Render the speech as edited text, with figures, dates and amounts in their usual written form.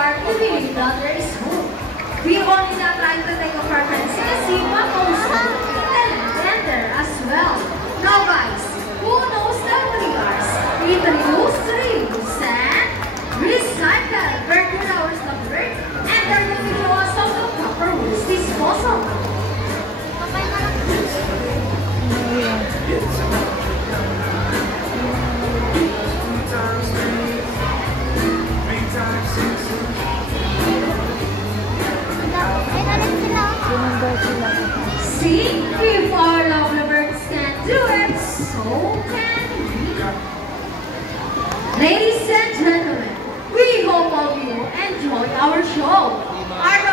part, we believe that there is hope. We only not trying to take of our fantasy, but also tender as well. Now guys, who knows the Bolivars? Introduce, reuse, and recycle. Burn hours of work, and there will be also the proper waste disposal. See, if our lovely birds can do it, so can we. Ladies and gentlemen, we hope all of you enjoy our show. Our